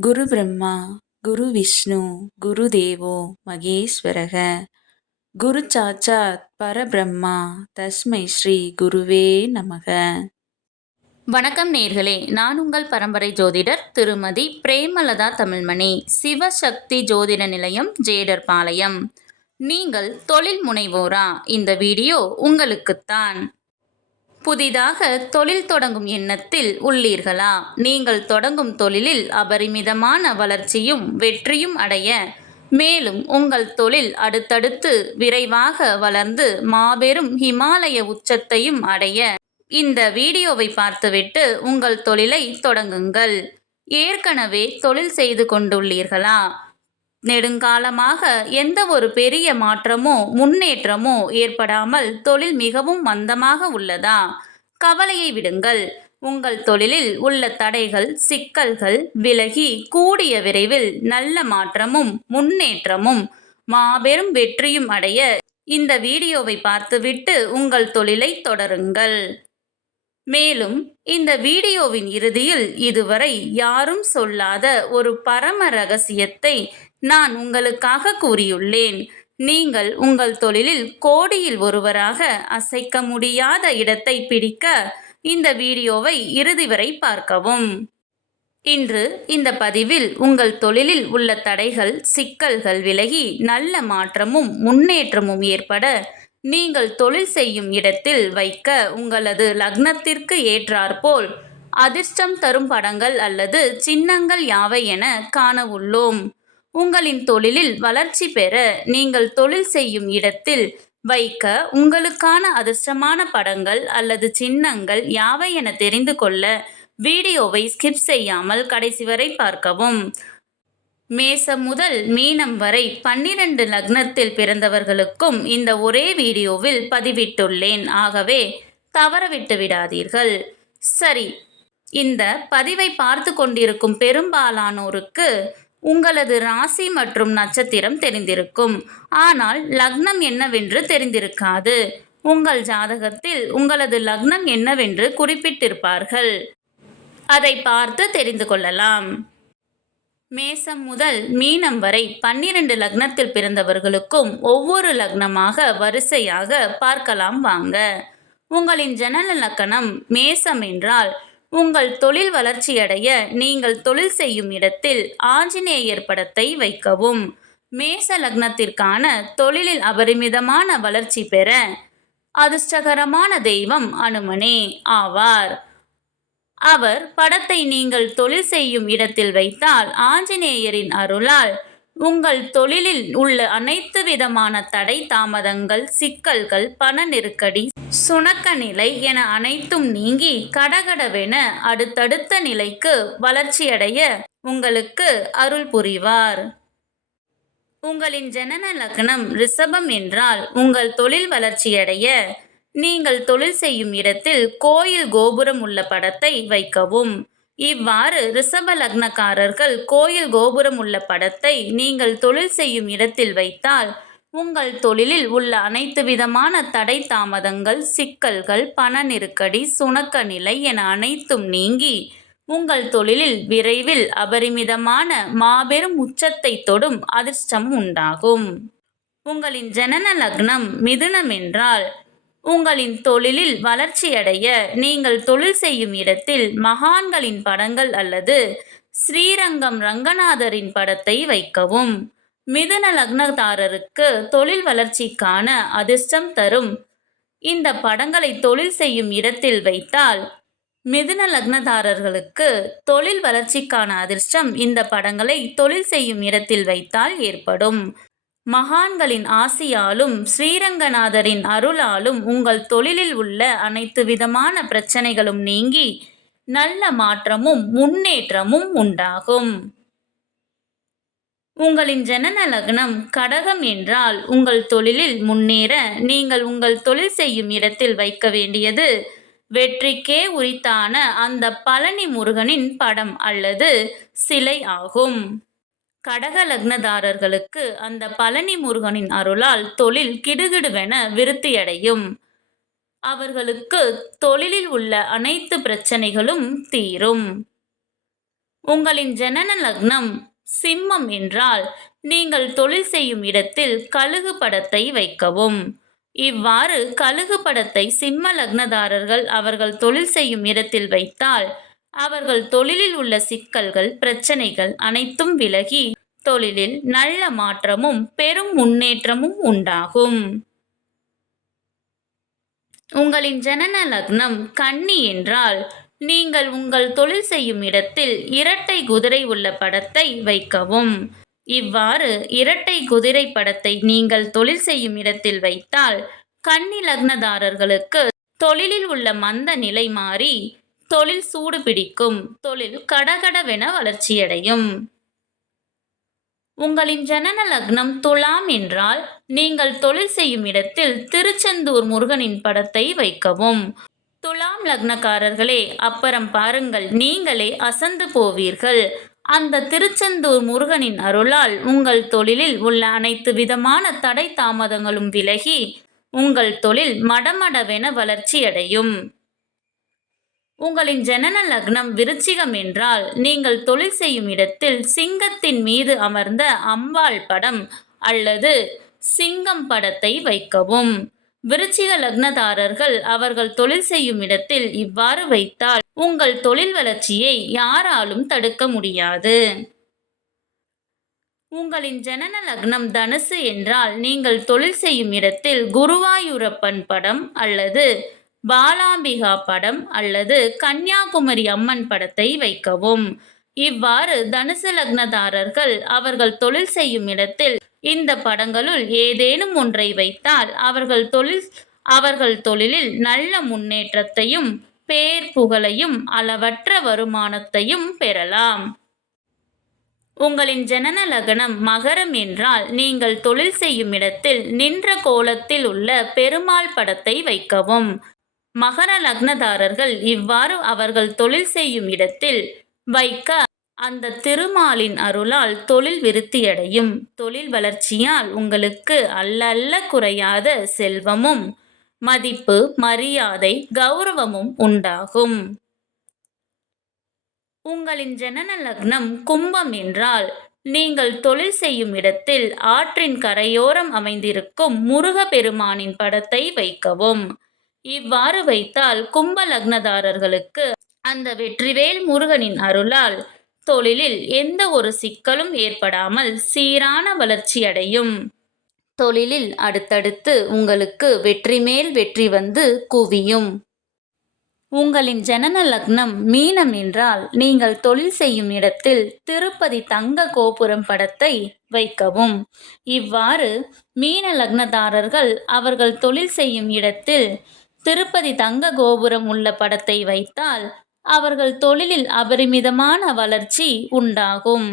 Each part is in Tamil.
குரு பிரம்மா குரு விஷ்ணு குரு தேவோ மகேஸ்வரக. குரு சாச்சாத் பரபிரம்மா தஸ்மை ஸ்ரீ குருவே நமக. வணக்கம் நேர்களே நான் உங்கள் பரம்பரை ஜோதிடர் திருமதி பிரேமலதா தமிழ்மணி சிவசக்தி ஜோதிட நிலையம் ஜேடர் பாளையம். நீங்கள் தொழில் முனைவோரா? இந்த வீடியோ உங்களுக்குத்தான். புதிதாக தொழில் தொடங்கும் எண்ணத்தில் உள்ளீர்களா? நீங்கள் தொடங்கும் தொழிலில் அபரிமிதமான வளர்ச்சியும் வெற்றியும் அடைய மேலும் உங்கள் தொழில் அடுத்தடுத்து விரைவாக வளர்ந்து மாபெரும் ஹிமாலய உச்சத்தையும் அடைய இந்த வீடியோவை பார்த்துவிட்டு உங்கள் தொழிலை தொடங்குங்கள். ஏற்கனவே தொழில் செய்து கொண்டுள்ளீர்களா? நெடுங்காலமாக எந்த ஒரு பெரிய மாற்றமோ முன்னேற்றமோ ஏற்படாமல் தொழில் மிகவும் மந்தமாக உள்ளதா? கவலையை விடுங்கள். உங்கள் தொழிலில் உள்ள தடைகள் சிக்கல்கள் விலகி கூடிய விரைவில் நல்ல மாற்றமும் முன்னேற்றமும் மாபெரும் வெற்றியும் அடைய இந்த வீடியோவை பார்த்துவிட்டு உங்கள் தொழிலை தொடருங்கள். மேலும் இந்த வீடியோவின் இறுதியில் இதுவரை யாரும் சொல்லாத ஒரு பரம ரகசியத்தை நான் உங்களுக்காக கூறியுள்ளேன். நீங்கள் உங்கள் தொழிலில் கோடியில் ஒருவராக அசைக்க முடியாத இடத்தை பிடிக்க இந்த வீடியோவை இறுதி வரை பார்க்கவும். இன்று இந்த பதிவில் உங்கள் தொழிலில் உள்ள தடைகள் சிக்கல்கள் விலகி நல்ல மாற்றமும் முன்னேற்றமும் ஏற்பட நீங்கள் தொழில் செய்யும் இடத்தில் வைக்க உங்களது லக்னத்திற்கு ஏற்றாற்போல் அதிர்ஷ்டம் தரும் படங்கள் அல்லது சின்னங்கள் யாவை என காண உள்ளோம் உங்களின் தொழிலில் வளர்ச்சி பெற நீங்கள் தொழில் செய்யும் இடத்தில் வைக்க உங்களுக்கான அதிர்ஷ்டமான படங்கள் அல்லது சின்னங்கள் யாவை என தெரிந்து கொள்ள வீடியோவை ஸ்கிப் செய்யாமல் கடைசி வரை பார்க்கவும். மேசம் முதல் மீனம் வரை பன்னிரண்டு லக்னத்தில் பிறந்தவர்களுக்கும் இந்த ஒரே வீடியோவில் பதிவிட்டுள்ளேன். ஆகவே தவறவிட்டு விடாதீர்கள். சரி இந்த பதிவை பார்த்து கொண்டிருக்கும் பெரும்பாலானோருக்கு உங்களது ராசி மற்றும் நட்சத்திரம் தெரிந்திருக்கும். ஆனால் லக்னம் என்னவென்று தெரிந்திருக்காது. உங்கள் ஜாதகத்தில் உங்களது லக்னம் என்னவென்று குறிப்பிட்டிருப்பார்கள். அதை பார்த்து தெரிந்து கொள்ளலாம். மேசம் முதல் மீனம் வரை பன்னிரண்டு லக்னத்தில் பிறந்தவர்களுக்கும் ஒவ்வொரு லக்னமாக வரிசையாக பார்க்கலாம் வாங்க. உங்களின் ஜனன லக்கணம் மேசம் என்றால் உங்கள் தொழில் வளர்ச்சியடைய நீங்கள் தொழில் செய்யும் இடத்தில் ஆஞ்சநேயர் படத்தை வைக்கவும். மேச லக்னத்திற்கான தொழிலில் அபரிமிதமான வளர்ச்சி பெற அதிர்ஷ்டகரமான தெய்வம் அனுமனே ஆவார். அவர் படத்தை நீங்கள் தொழில் செய்யும் இடத்தில் வைத்தால் ஆஞ்சநேயரின் அருளால் உங்கள் தொழிலில் உள்ள அனைத்து விதமான தடை தாமதங்கள் சிக்கல்கள் பண நெருக்கடி சுணக்க நிலை என அனைத்தும் நீங்கி கடகடவென அடுத்தடுத்த நிலைக்கு வளர்ச்சியடைய உங்களுக்கு அருள் புரிவார். உங்களின் ஜனன லக்னம் ரிஷபம் என்றால் உங்கள் தொழில் வளர்ச்சியடைய நீங்கள் தொழில் செய்யும் இடத்தில் கோயில் கோபுரம் உள்ள படத்தை வைக்கவும். இவ்வாறு ரிஷப லக்னக்காரர்கள் கோயில் கோபுரம் உள்ள படத்தை நீங்கள் தொழில் செய்யும் இடத்தில் வைத்தால் உங்கள் தொழிலில் உள்ள அனைத்து விதமான தடை தாமதங்கள் சிக்கல்கள் பண நெருக்கடி சுணக்க நிலை என அனைத்தும் நீங்கி உங்கள் தொழிலில் விரைவில் அபரிமிதமான மாபெரும் உச்சத்தை தொடும் அதிர்ஷ்டம் உண்டாகும். உங்களின் ஜனன லக்னம் மிதுனம் என்றால் உங்களின் தொழிலில் வளர்ச்சியடைய நீங்கள் தொழில் செய்யும் இடத்தில் மகான்களின் படங்கள் அல்லது ஸ்ரீரங்கம் ரங்கநாதரின் படத்தை வைக்கவும். மிதுன லக்னதாரருக்கு தொழில் வளர்ச்சிக்கான அதிர்ஷ்டம் தரும். இந்த படங்களை தொழில் செய்யும் இடத்தில் வைத்தால் மிதுன லக்னதாரர்களுக்கு தொழில் வளர்ச்சிக்கான அதிர்ஷ்டம் இந்த படங்களை தொழில் செய்யும் இடத்தில் வைத்தால் ஏற்படும். மகான்களின் ஆசியாலும் ஸ்ரீரங்கநாதரின் அருளாலும் உங்கள் தொழிலில் உள்ள அனைத்து விதமான பிரச்சனைகளும் நீங்கி நல்ல மாற்றமும் முன்னேற்றமும் உண்டாகும். உங்களின் ஜனன லக்னம் கடகம் என்றால் உங்கள் தொழிலில் முன்னேற நீங்கள் உங்கள் தொழில் செய்யும் இடத்தில் வைக்க வேண்டியது வெற்றிக்கே உரித்தான அந்த பழனி முருகனின் படம் அல்லது சிலை ஆகும். கடக லக்னதாரர்களுக்கு அந்த பழனி முருகனின் அருளால் தொழில் கிடுகிடுவென விருத்தியடையும். அவர்களுக்கு தொழிலில் உள்ள அனைத்து பிரச்சனைகளும் தீரும். உங்களின் ஜனன லக்னம் சிம்மம் என்றால் நீங்கள் தொழில் செய்யும் இடத்தில் கழுகு படத்தை வைக்கவும். இவ்வாறு கழுகு படத்தை சிம்ம லக்னதாரர்கள் அவர்கள் தொழில் செய்யும் இடத்தில் வைத்தால் அவர்கள் தொழிலில் உள்ள சிக்கல்கள் பிரச்சனைகள் அனைத்தும் விலகி தொழிலில் நல்ல மாற்றமும் பெரும் முன்னேற்றமும் உண்டாகும். உங்களின் ஜனன லக்னம் கன்னி என்றால் நீங்கள் உங்கள் தொழில் செய்யும் இடத்தில் இரட்டை குதிரை உள்ள படத்தை வைக்கவும். இவ்வாறு இரட்டை குதிரை படத்தை நீங்கள் தொழில் செய்யும் இடத்தில் வைத்தால் கன்னி லக்னதாரர்களுக்கு தொழிலில் உள்ள மந்த நிலை மாறி தொழில் சூடு பிடிக்கும். தொழில் கடகடவென வளர்ச்சியடையும். உங்களின் ஜனன லக்னம் துலாம் என்றால் நீங்கள் தொழில் செய்யும் இடத்தில் திருச்செந்தூர் முருகனின் படத்தை வைக்கவும். துலாம் லக்னக்காரர்களே அப்புறம் பாருங்கள் நீங்களே அசந்து போவீர்கள். அந்த திருச்செந்தூர் முருகனின் அருளால் உங்கள் தொழிலில் உள்ள அனைத்து விதமான தடை தாமதங்களும் விலகி உங்கள் தொழில் மடமடவென வளர்ச்சியடையும். உங்களின் ஜனன லக்னம் விருச்சிகம் என்றால் நீங்கள் தொழில் செய்யும் இடத்தில் சிங்கத்தின் மீது அமர்ந்த அம்பாள் படம் அல்லது சிங்கம் படத்தை வைக்கவும். விருச்சிக லக்னதாரர்கள் அவர்கள் தொழில் செய்யும் இடத்தில் இவ்வாறு வைத்தால் உங்கள் தொழில் வளர்ச்சியை யாராலும் தடுக்க முடியாது. உங்களின் ஜனன லக்னம் தனுசு என்றால் நீங்கள் தொழில் செய்யும் இடத்தில் குருவாயூரப்பன் படம் அல்லது பாலாம்பிகா படம் அல்லது கன்னியாகுமரி அம்மன் படத்தை வைக்கவும். இவ்வாறு தனுசு லக்னதாரர்கள் அவர்கள் தொழில் செய்யும் இடத்தில் இந்த படங்களுள் ஏதேனும் ஒன்றை வைத்தால் அவர்கள் தொழில் அவர்கள் தொழிலில் நல்ல முன்னேற்றத்தையும் பேர் புகழையும் அளவற்ற வருமானத்தையும் பெறலாம். உங்களின் ஜனன லக்னம் மகரம் என்றால் நீங்கள் தொழில் செய்யும் இடத்தில் நின்ற கோலத்தில் உள்ள பெருமாள் படத்தை வைக்கவும். மகர லக்னதாரர்கள் இவ்வாறு அவர்கள் தொழில் செய்யும் இடத்தில் வைக்க அந்த திருமாலின் அருளால் தொழில் விருத்தியடையும். தொழில் வளர்ச்சியால் உங்களுக்கு அல்லல்ல குறையாத செல்வமும் மதிப்பு மரியாதை கௌரவமும் உண்டாகும். உங்களின் ஜனன லக்னம் கும்பம் என்றால் நீங்கள் தொழில் செய்யும் இடத்தில் ஆற்றின் கரையோரம் அமைந்திருக்கும் முருகப்பெருமானின் படத்தை வைக்கவும். இவ்வாறு வைத்தால் கும்ப லக்னதாரர்களுக்கு அந்த வெற்றிவேல் முருகனின் அருளால் தொழிலில் எந்த ஒரு சிக்கலும் ஏற்படாமல் சீரான வளர்ச்சியடையும் தொழிலில் அடுத்தடுத்து உங்களுக்கு வெற்றி மேல் வெற்றி வந்து குவியும். உங்களின் ஜனன லக்னம் மீனம் என்றால் நீங்கள் தொழில் செய்யும் இடத்தில் திருப்பதி தங்க கோபுரம் படத்தை வைக்கவும். இவ்வாறு மீன லக்னதாரர்கள் அவர்கள் தொழில் செய்யும் இடத்தில் திருப்பதி தங்க கோபுரம் உள்ள படத்தை வைத்தால் அவர்கள் தொழிலில் அபரிமிதமான வளர்ச்சி உண்டாகும்.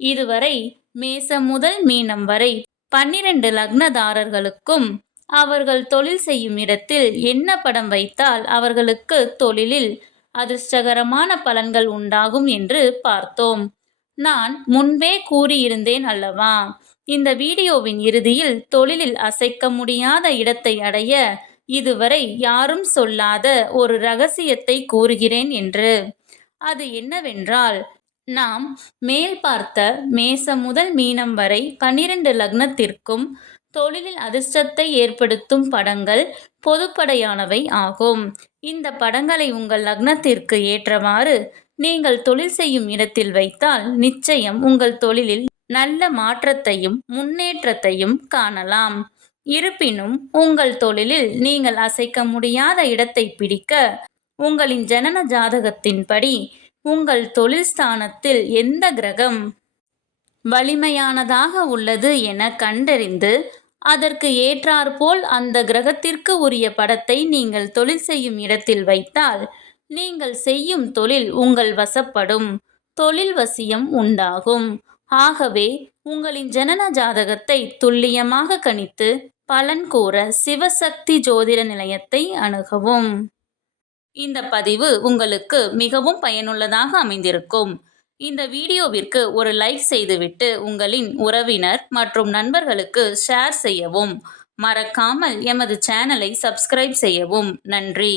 இதுவரை மேசம் முதல் மீனம் வரை பன்னிரண்டு லக்னதாரர்களுக்கும் அவர்கள் தொழில் செய்யும் இடத்தில் என்ன படம் வைத்தால் அவர்களுக்கு தொழிலில் அதிர்ஷ்டகரமான பலன்கள் உண்டாகும் என்று பார்த்தோம். நான் முன்பே கூறியிருந்தேன் அல்லவா? இந்த வீடியோவின் இறுதியில் தொழிலில் அசைக்க முடியாத இடத்தை அடைய இதுவரை யாரும் சொல்லாத ஒரு ரகசியத்தை கூறுகிறேன் என்று. அது என்னவென்றால் நாம் மேல் பார்த்த மேச முதல் மீனம் வரை பன்னிரண்டு லக்னத்திற்கும் தொழிலில் அதிர்ஷ்டத்தை ஏற்படுத்தும் படங்கள் பொதுப்படையானவை ஆகும். இந்த படங்களை உங்கள் லக்னத்திற்கு ஏற்றவாறு நீங்கள் தொழில் செய்யும் இடத்தில் வைத்தால் நிச்சயம் உங்கள் தொழிலில் நல்ல மாற்றத்தையும் முன்னேற்றத்தையும் காணலாம். இருப்பினும் உங்கள் தொழிலில் நீங்கள் அசைக்க முடியாத இடத்தை பிடிக்க உங்களின் ஜனன ஜாதகத்தின்படி உங்கள் தொழில் ஸ்தானத்தில் எந்த கிரகம் வலிமையானதாக உள்ளது என கண்டறிந்து அதற்கு ஏற்றாற்போல் அந்த கிரகத்திற்கு உரிய படத்தை நீங்கள் தொழில் செய்யும் இடத்தில் வைத்தால் நீங்கள் செய்யும் தொழில் உங்கள் வசப்படும் தொழில் வசியம் உண்டாகும். ஆகவே உங்களின் ஜனன ஜாதகத்தை துல்லியமாக கணித்து பலன் கூற சிவசக்தி ஜோதிட நிலையத்தை அணுகவும். இந்த பதிவு உங்களுக்கு மிகவும் பயனுள்ளதாக அமைந்திருக்கும். இந்த வீடியோவிற்கு ஒரு லைக் செய்துவிட்டு உங்களின் உறவினர் மற்றும் நண்பர்களுக்கு ஷேர் செய்யவும். மறக்காமல் எமது சேனலை சப்ஸ்கிரைப் செய்யவும். நன்றி.